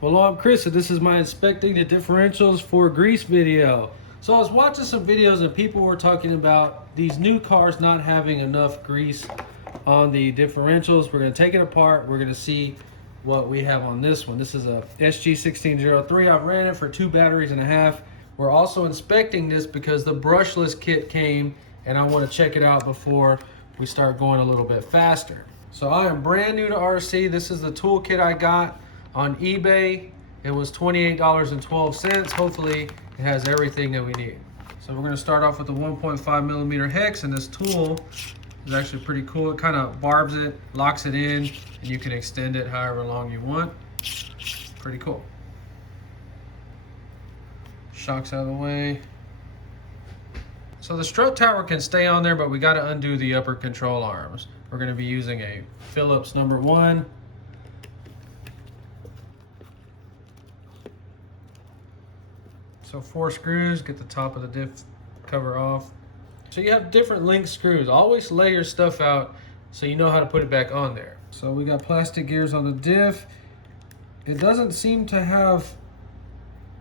Hello, I'm Chris, and this is my inspecting the differentials for grease video. So I was watching some videos and people were talking about these new cars not having enough grease on the differentials. We're going to take it apart. We're going to see what we have on this one. This is a SG-1603. I've ran it for 2.5 batteries. We're also inspecting this because the brushless kit came and I want to check it out before we start going a little bit faster. So I am brand new to RC. This is the toolkit I got on eBay. It was $28.12. Hopefully it has everything that we need. So we're going to start off with the 1.5 millimeter hex, and this tool is actually pretty cool. It kind of barbs it, locks it in, and you can extend it however long you want. Pretty cool. Shocks out of the way. So the strut tower can stay on there, but we got to undo the upper control arms. We're going to be using a Phillips #1. So 4 screws, get the top of the diff cover off. So you have different length screws. Always lay your stuff out so you know how to put it back on there. So we got plastic gears on the diff. It doesn't seem to have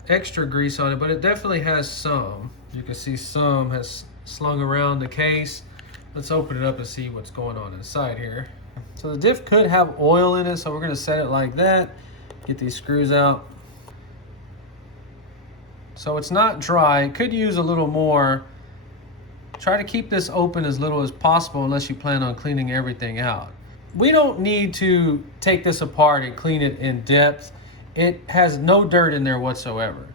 extra grease on it, but it definitely has some. You can see some has slung around the case. Let's open it up and see what's going on inside here. So the diff could have oil in it, so we're gonna set it like that. Get these screws out. So it's not dry. It could use a little more. Try to keep this open as little as possible unless you plan on cleaning everything out. We don't need to take this apart and clean it in depth. It has no dirt in there whatsoever.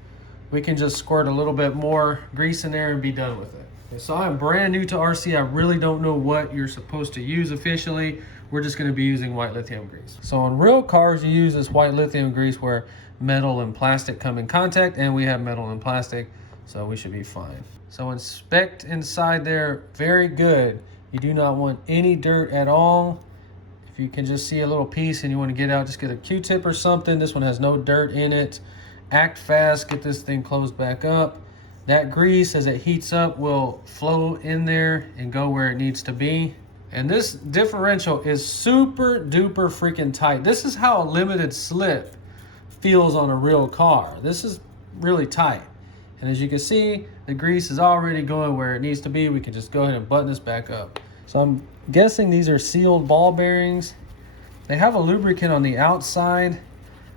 We can just squirt a little bit more grease in there and be done with it. Okay, so I'm brand new to RC. I really don't know what you're supposed to use officially. We're just gonna be using white lithium grease. So on real cars, you use this white lithium grease where metal and plastic come in contact, and we have metal and plastic, so we should be fine. So inspect inside there very good. You do not want any dirt at all. If you can just see a little piece and you want to get out, just get a Q-tip or something. This one has no dirt in it. Act fast, get this thing closed back up. That grease, as it heats up, will flow in there and go where it needs to be. And this differential is super duper freaking tight. This is how a limited slip feels on a real car. This is really tight. And as you can see, the grease is already going where it needs to be. We can just go ahead and button this back up. So I'm guessing these are sealed ball bearings. They have a lubricant on the outside.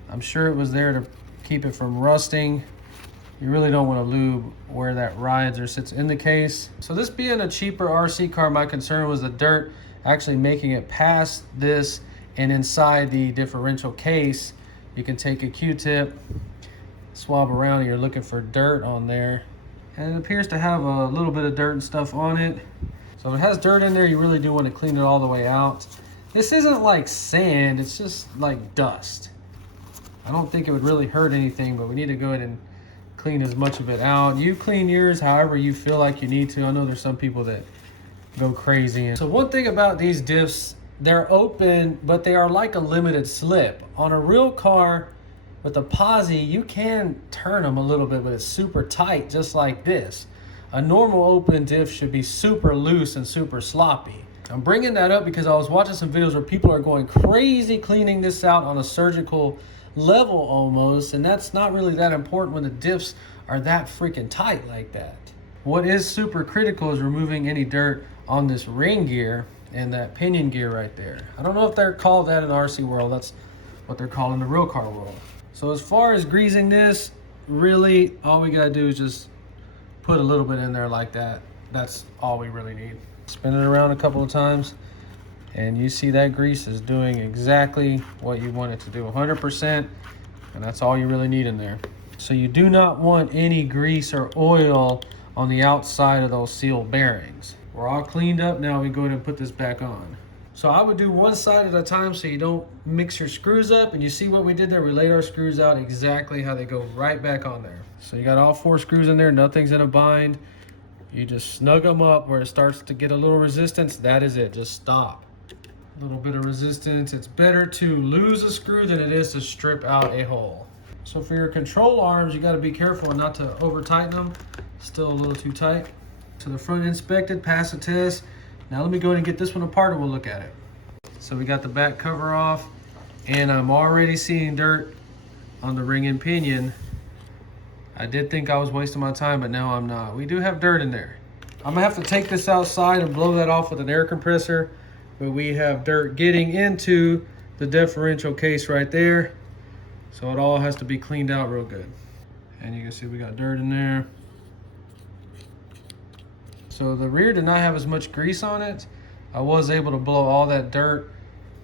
I'm sure it was there to keep it from rusting. You really don't want to lube where that rides or sits in the case. So this being a cheaper RC car, my concern was the dirt actually making it past this and inside the differential case. You can take a Q-tip, swab around, and you're looking for dirt on there. And it appears to have a little bit of dirt and stuff on it. So if it has dirt in there, you really do want to clean it all the way out. This isn't like sand, it's just like dust. I don't think it would really hurt anything, but we need to go ahead and clean as much of it out. You clean yours however you feel like you need to. I know there's some people that go crazy. So one thing about these diffs, they're open, but they are like a limited slip. On a real car with a posi, you can turn them a little bit, but it's super tight, just like this. A normal open diff should be super loose and super sloppy. I'm bringing that up because I was watching some videos where people are going crazy cleaning this out on a surgical level almost, and that's not really that important when the diffs are that freaking tight like that. What is super critical is removing any dirt on this ring gear and that pinion gear right there. I don't know if they're called that in the RC world. That's what they're called in the real car world. So as far as greasing this, really all we gotta do is just put a little bit in there like that. That's all we really need. Spin it around a couple of times and you see that grease is doing exactly what you want it to do, 100%, and that's all you really need in there. So you do not want any grease or oil on the outside of those sealed bearings. We're all cleaned up now. We go ahead and put this back on. So I would do one side at a time so you don't mix your screws up, and you see what we did there? We laid our screws out exactly how they go right back on there. So you got all 4 screws in there, nothing's in a bind. You just snug them up where it starts to get a little resistance. That is it, just stop. A little bit of resistance. It's better to lose a screw than it is to strip out a hole. So for your control arms, you gotta be careful not to over tighten them. Still a little too tight. So the front inspected, pass the test. Now let me go ahead and get this one apart and we'll look at it. So we got the back cover off and I'm already seeing dirt on the ring and pinion. I did think I was wasting my time, but now I'm not. We do have dirt in there. I'm gonna have to take this outside and blow that off with an air compressor, but we have dirt getting into the differential case right there. So it all has to be cleaned out real good. And you can see we got dirt in there. So the rear did not have as much grease on it. I was able to blow all that dirt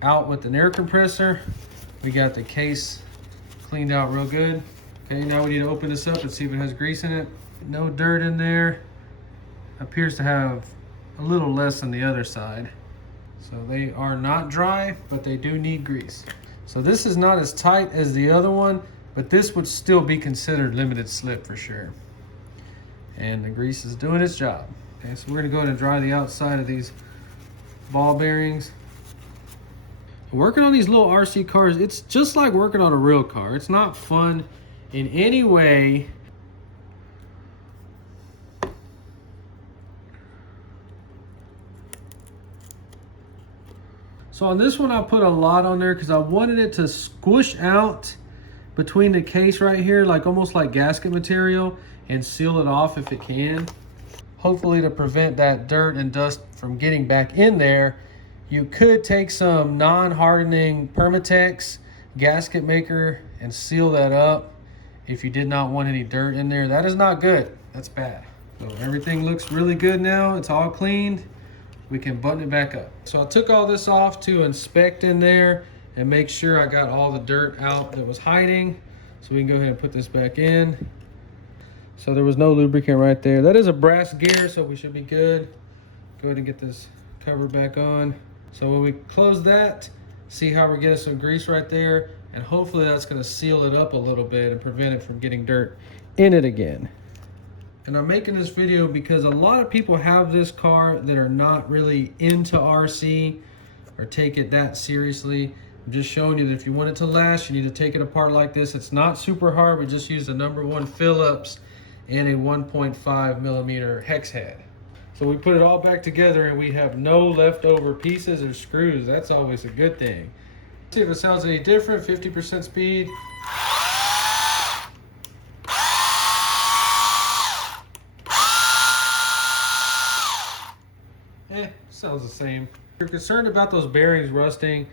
out with an air compressor. We got the case cleaned out real good. Okay, now we need to open this up and see if it has grease in it. No dirt in there. Appears to have a little less than the other side. So they are not dry, but they do need grease. So this is not as tight as the other one, but this would still be considered limited slip for sure. And the grease is doing its job. Okay, so we're gonna go ahead and dry the outside of these ball bearings. Working on these little RC cars, it's just like working on a real car. It's not fun in any way. So on this one, I put a lot on there because I wanted it to squish out between the case right here, like almost like gasket material, and seal it off if it can. Hopefully to prevent that dirt and dust from getting back in there, you could take some non-hardening Permatex gasket maker and seal that up if you did not want any dirt in there. That is not good. That's bad. So everything looks really good now. It's all cleaned. We can button it back up. So I took all this off to inspect in there and make sure I got all the dirt out that was hiding. So we can go ahead and put this back in. So there was no lubricant right there. That is a brass gear, so we should be good. Go ahead and get this cover back on. So when we close that, see how we're getting some grease right there, and hopefully that's gonna seal it up a little bit and prevent it from getting dirt in it again. And I'm making this video because a lot of people have this car that are not really into RC or take it that seriously. I'm just showing you that if you want it to last, you need to take it apart like this. It's not super hard. We just use the #1 Phillips and a 1.5 millimeter hex head. So we put it all back together and we have no leftover pieces or screws. That's always a good thing. Let's see if it sounds any different. 50% speed. Sounds the same. If you're concerned about those bearings rusting,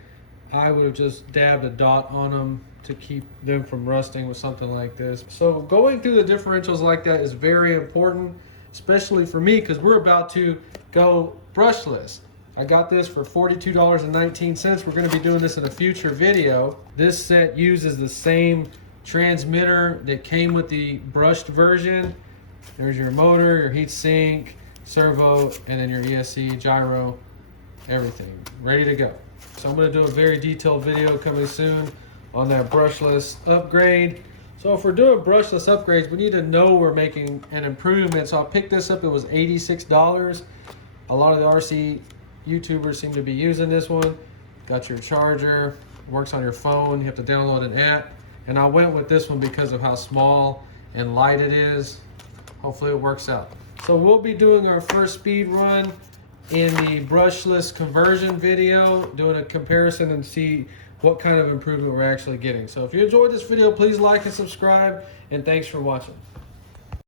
I would have just dabbed a dot on them to keep them from rusting with something like this. So going through the differentials like that is very important, especially for me because we're about to go brushless. I got this for $42.19. We're going to be doing this in a future video. This set uses the same transmitter that came with the brushed version. There's your motor, your heat sink, servo, and then your ESC, gyro, everything ready to go. So I'm going to do a very detailed video coming soon on that brushless upgrade. So if we're doing brushless upgrades, we need to know we're making an improvement. So I picked this up, it was $86. A lot of the RC YouTubers seem to be using this one. Got your charger, works on your phone, you have to download an app. And I went with this one because of how small and light it is. Hopefully it works out. So we'll be doing our first speed run in the brushless conversion video, doing a comparison and see what kind of improvement we're actually getting. So if you enjoyed this video, please like and subscribe, and thanks for watching.